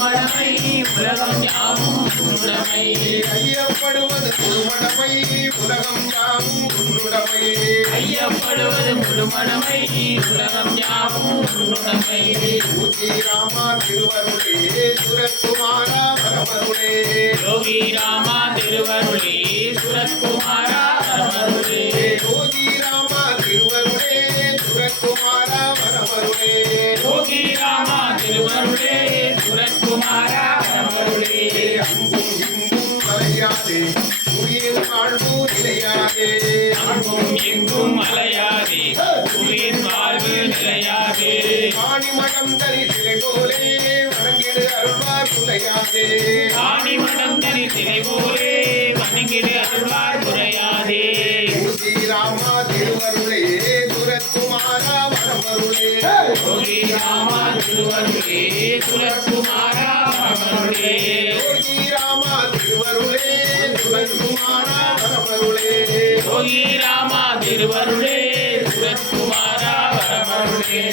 முழுமடமை உலகம் யாவும் உன்னுடைமை. ஐயப்படுவது முழுமடமை உலகம் யாவும் உன்னுடைமை. ஐயப்படுவது முழுமடமை உலகம் யாவும் உன்னுடைமை. யோகி ராமா திருவருளே சுரத்குமாரா வரமருளே. யோகி ராமா திருவருளே சுரத்குமாரா வரமருளே. யோகி ராமா திருவருளே சுரத்குமாரா வரமருளே. யோகி ராமா திருவருளே சுரத்குமாரா வரமருளே. அங்கும் இங்கும் மலையாதே உயிர் வாழ்வு நிலையாதே. அங்கும் எங்கும் அலையாதே உயிர் வாழ்வு நிலையாதே. ஆணிமடம் தனி சிலை போலே வணங்கிடு அருள்வார் குலையாதே. ஆணிமடம் தனி சிலை போலே வணங்கிடு அருள்வார் குறையாதே. யோகி ராமா திருவருளே சுரத்குமாரா வரமருளே. யோகி ராமா திருவருளே சுரத்குமாரா வரமருளே. யோகி ராமா திருவருளே சுரத்குமாரா வரமருளே. யோகி ராமா திருவருளே சுரத்குமாரா வரமருளே.